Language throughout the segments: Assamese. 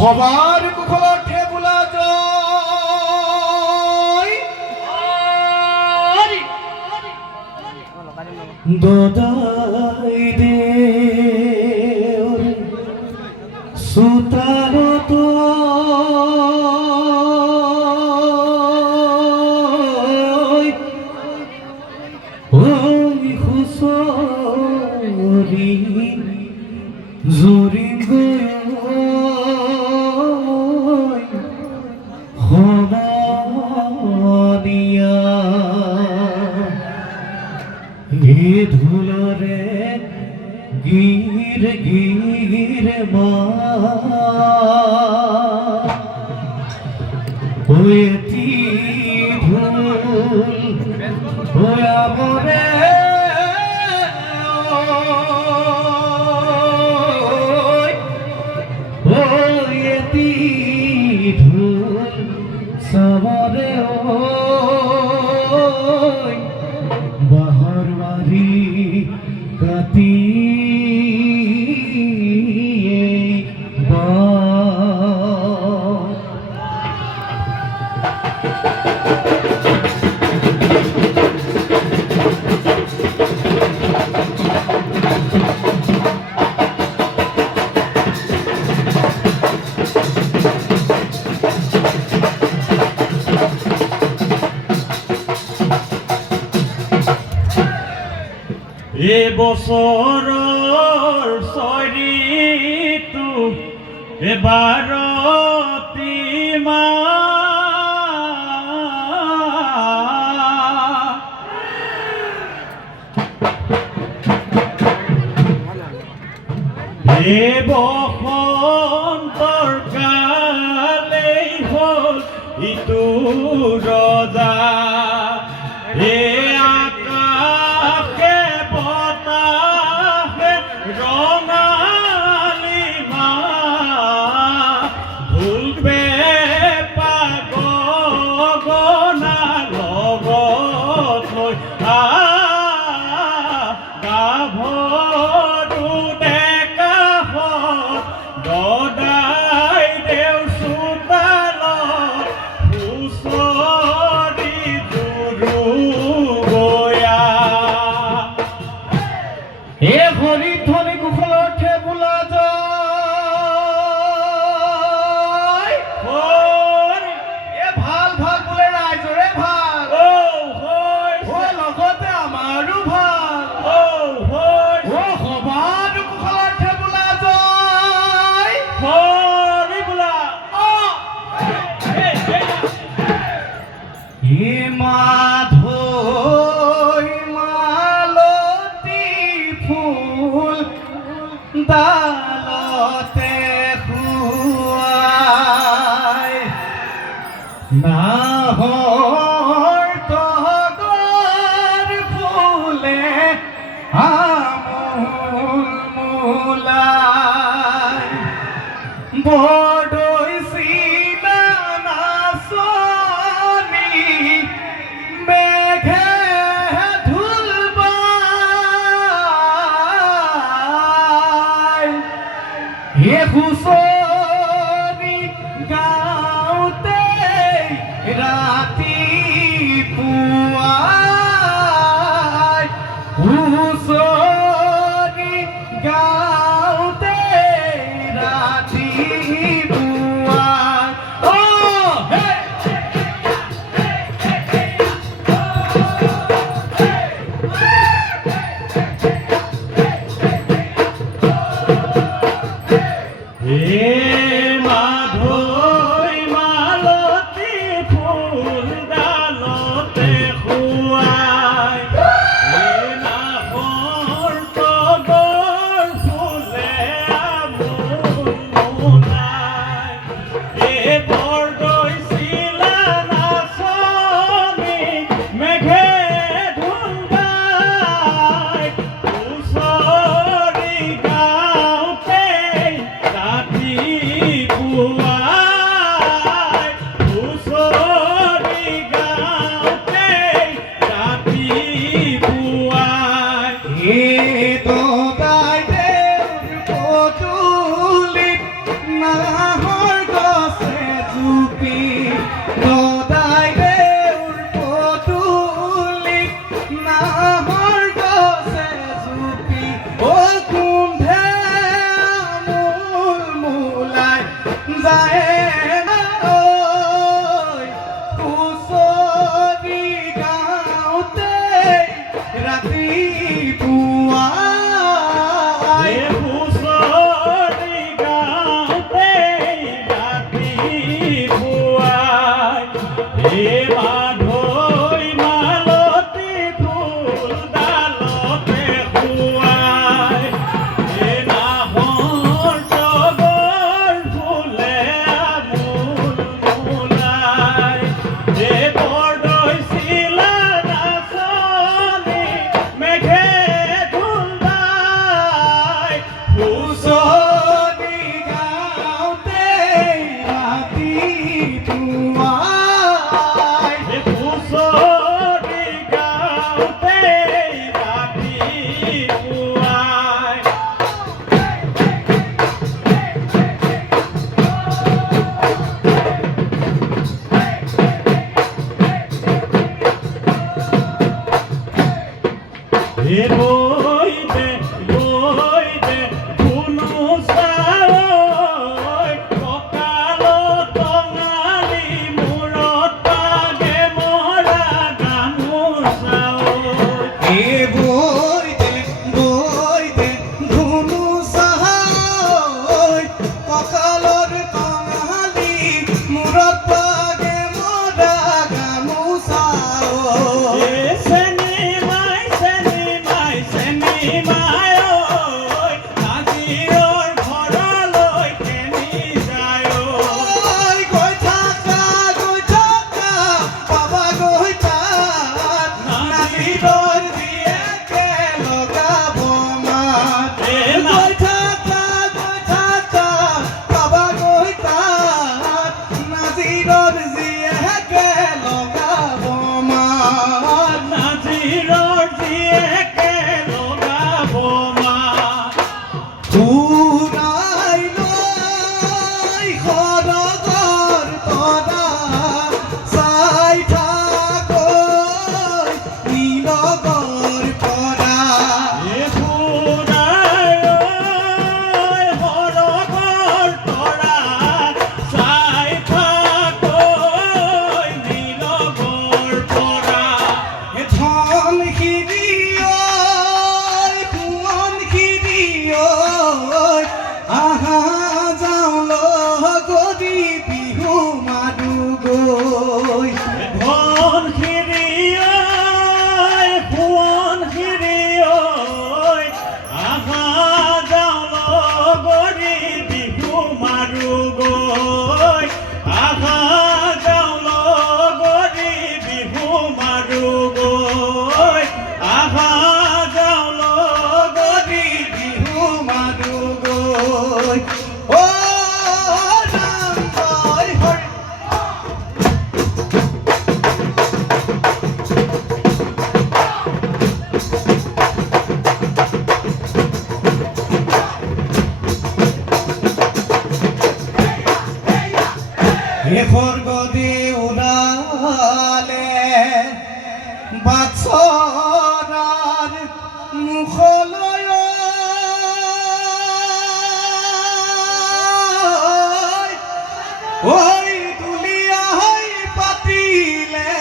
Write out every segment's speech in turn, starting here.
সবাৰ কুশলতে বোলা জয় দদাই দেউৰ সুতাৰত ওই হুঁচৰি জুৰি গৈ সমানিয়া এই ধুলৰে গীৰ গীৰ মা এটি ধুল আমৰে এটি ধুল সবৰে বাহৰ বাড়ি কাতি এ বছৰৰ চৰিটো এবাৰতি এ বসন্তৰ কালেই হ'ল ইটো ৰজা এ ৰঙালী মা ঢোলবে পাগনা লগত লৈ গাভৰু ডেকাহঁত দদাই দেউ চোতালত হুঁচৰি জুৰু গয়া এ হৰি ধ্বনি কুশলতে বোলা জয় এ ভাল ভাল বোলে ৰাইজৰে ভাল লগতে আমাৰো ভাল সবাৰ কুশলতে বোলা জয় বোলা এ মাধৈ মালতী ফুল ডালতে খুৱাই নাহৰ তগৰ ফুলে আমোল মোলাই বৰদৈ চিলা নাচনী মেঘে হুঁচৰি গাওঁতে ৰাতিপুৱাই হুঁচৰি গাওঁতে ৰাতিপুৱাই হুঁচৰি গাওঁতে ৰাতিপুৱাই হুঁচৰি গাওঁতে ৰাতিপুৱাই গৈ দে ধুনু চাই কঁকালত টঙালি মূৰত পাগে মৰা গামোচা বৈ দে ধুনু চাই কঁকালৰ টঙালি মূৰত পাগে মৰা গামোচা চেনি মাই নাজিৰৰ ঘৰলৈ কেনি যায় গৈ থাকা বাবা গৈ থাক নাজিৰৰ জীয়েকে লগাব মাত গৈ থাকা বাবা গৈ থাক নাজিৰৰ জীয়েকে লগাব মাত নাজিৰৰ জীয়েকে লগাব মাত ঘূৰাই লৈ সৰগৰ তৰা চাই থাকৈ নীলগৰ পৰা হৰগৰ তৰা চাই থাকৈ নীলগৰ পৰা ধন খিৰিয়ৈ সোৱন খিৰিয়ৈ আহা যাওঁ লগৰি বিহু মাৰো গৈ ধন খিৰিয়ৈ সোৱন খিৰিয়ৈ আহা যাওঁ লগৰি বিহু মাৰো গৈ আহা যাওঁ লগৰি বিহু মাৰো গৈ আহা যাওঁ লগৰি বিহু মাৰো গৈ অ ৰাম জয় হৰি স্বৰ্গদে উৰালে বাৎসৰাৰ মুখলৈ ঐ দুলীয়া হৈ পাতিলে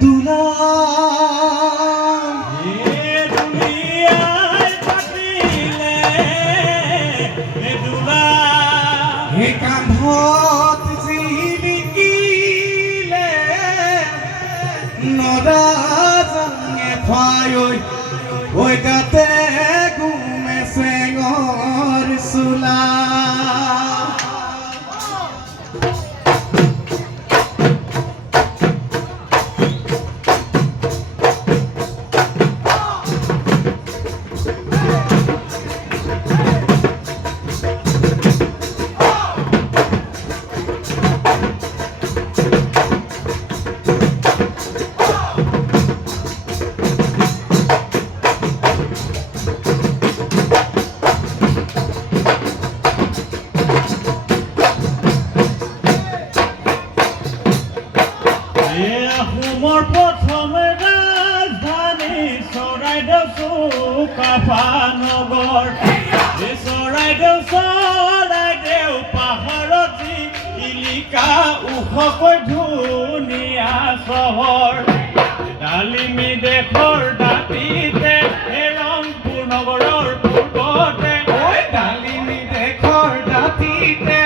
দোলা দুনিয়াই পাতিলে দুলা কান্ধত জিলিকিলে নৰাজনে খুৱাই ঐ গাতে গুমে চেঙৰ চোলা আহোমৰ প্ৰথম ৰাজধানী চৰাইদেউ চুকাফানগৰ চৰাইদেউ পাহাৰত ইলিকা ওখকৈ ধুনীয়া চহৰ ডালিমী দেশৰ দাঁতিতে ৰংপুৰ নগৰৰ পূৰ্বতে ডালিমী দেশৰ দাঁতিতে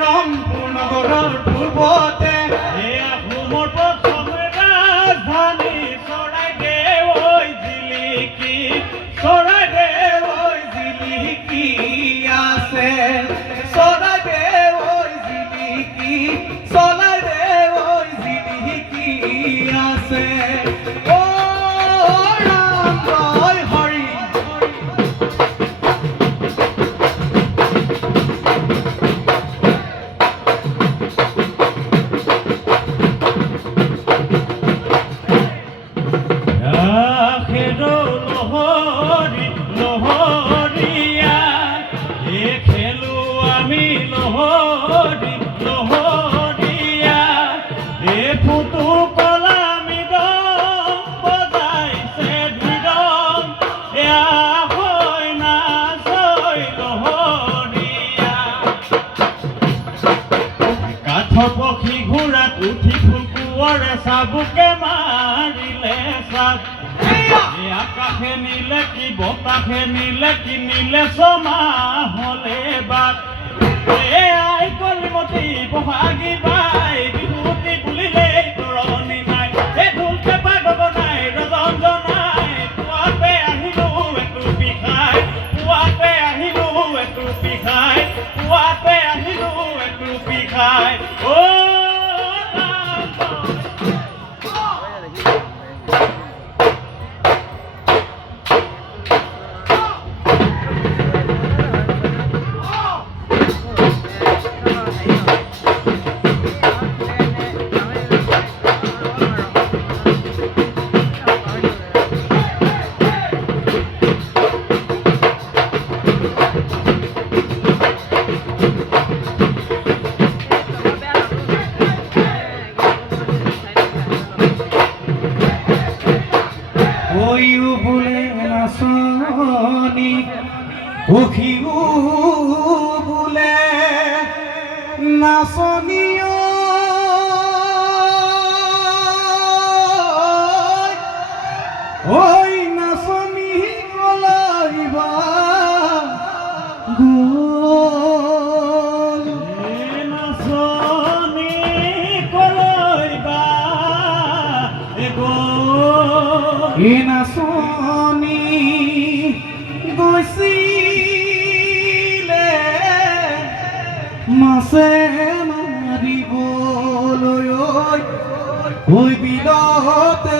ৰংপুৰ নগৰৰ পূৰ্বতে আহোমৰ প্ৰথম ৰাজধানী চৰাইদেউ জিলিকি আছে চৰাইদেউ জিলিকি আছে অ ৰাম জয় হৰি পৰে চাবুকে মাৰিলে চাব আকাশে নিলে কি বতাহে নিলে কি নিলে ছমা হলে বাট আই কলিমতি বহাগী বাই বিহুতি বুলিলে তৰণি নাই এই ঢোল পেপা গব নাই ৰজন জনাই পুৱাতে আহিলো এটু পিখাই পুৱাতে আহিলো এটু পিখাই পুৱাতে আহিলো এটু পিখাই অ ওইও বলে নাচনি উঠিও বলে নাচনিও ওই নাচনি কলাইবা গোল নাচনি কলৈবা এ নাচনি গৈছিলে মাছে মাৰিবলৈ ঐ বিলতে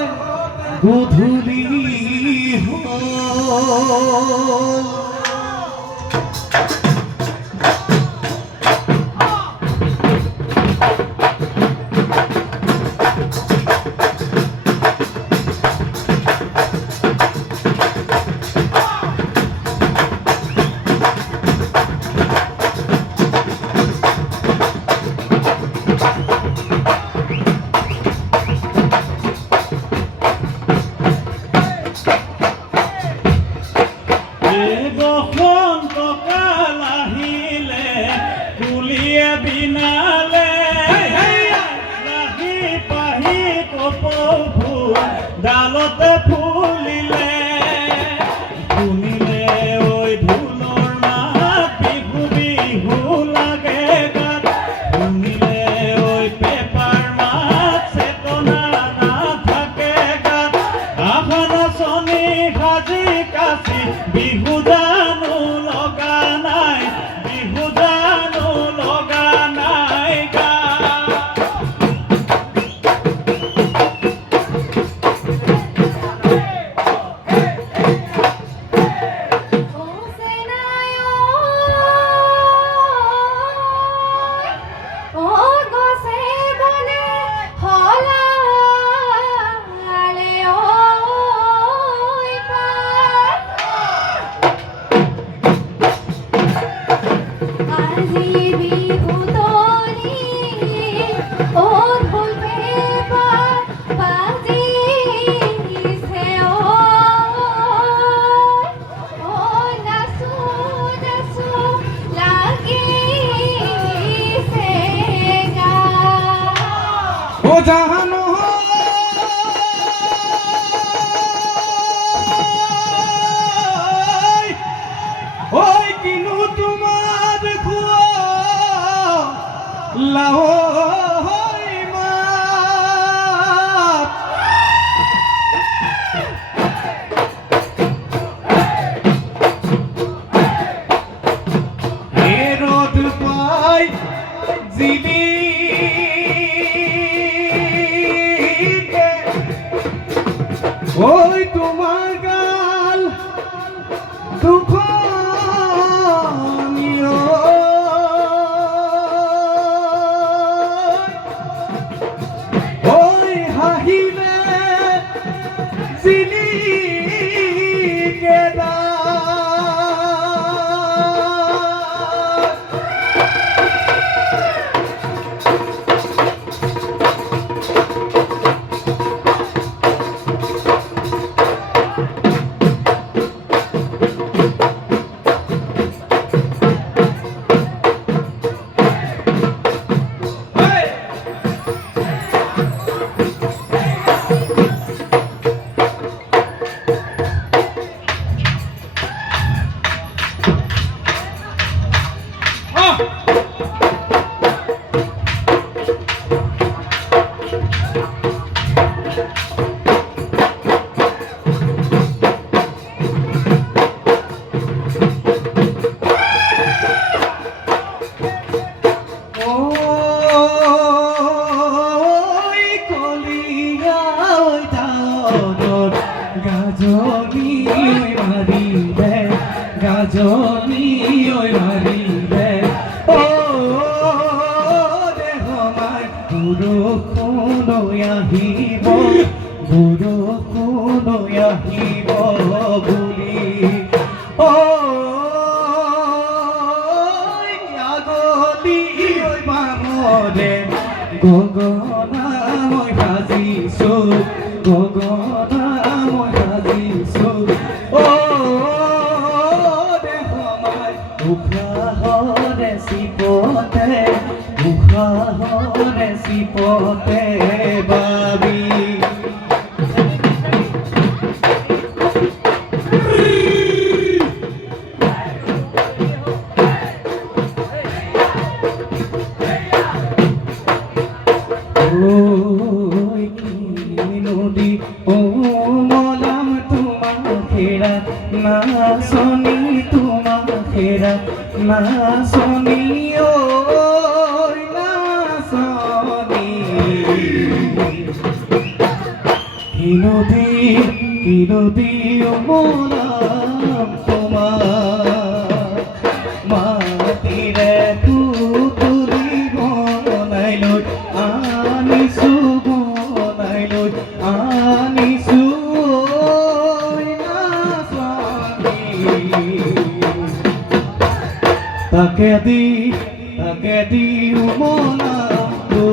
গধূলি হ'ল বসন্ত কাল আহিলে কুলিয়ে বিনালে ৰাহি পাহি কপৌ ডালতে ফুলিলে শুনিলে ঐ ঢোলৰ মাত বিহু বিহু লাগে গাত শুনিলে ঐ পেপাৰ মাত চেতনা নাথাকে গাত আহা নাচনি সাজি কাচি বিহু জানো লগা নাই বিহু জানো লগা নাই গা ও জাহানো ওই কিনু তোমার খুয়া লাও রোদ পাই জিলি ওই তোমার গাল দুঃখনীয় ওই হাহিলে জিলিকে হৰে গগনা মই সাজিছো গগনা মই সাজিছো অ দেহমাই উশাহৰে চিপতে উশাহৰে চিপতে বাবি নদী ও মলাম তোমার ফেরা না শনি তোমার ফেরা না শনি ও না শনি কি নদী ও মলাম তোমার মাটিরে পুতুলি বনাই লৈ আনিছো বনাই লৈ আনিছো তাকে দি মনাটো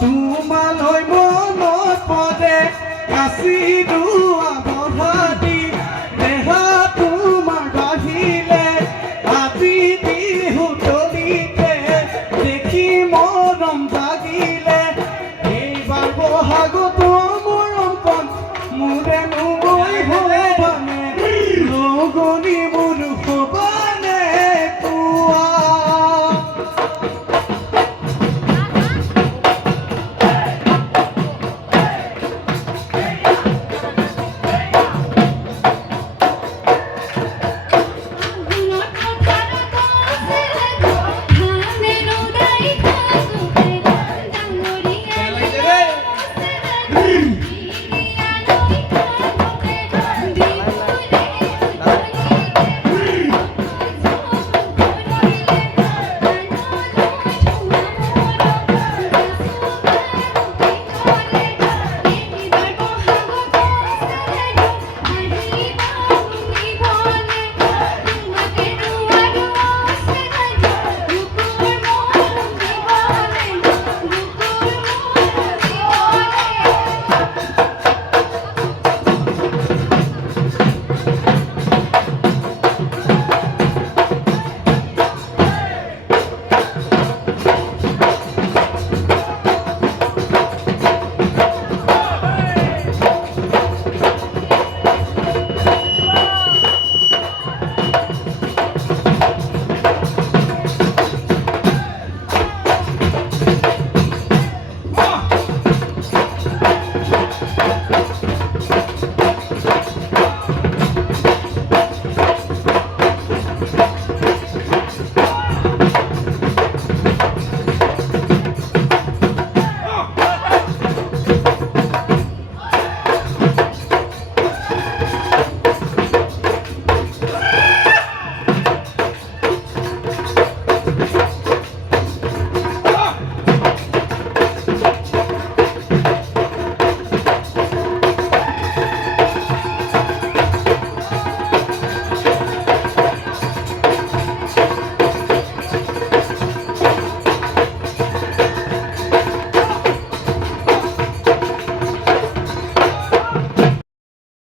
তোমালৈ মনত পৰে কাশী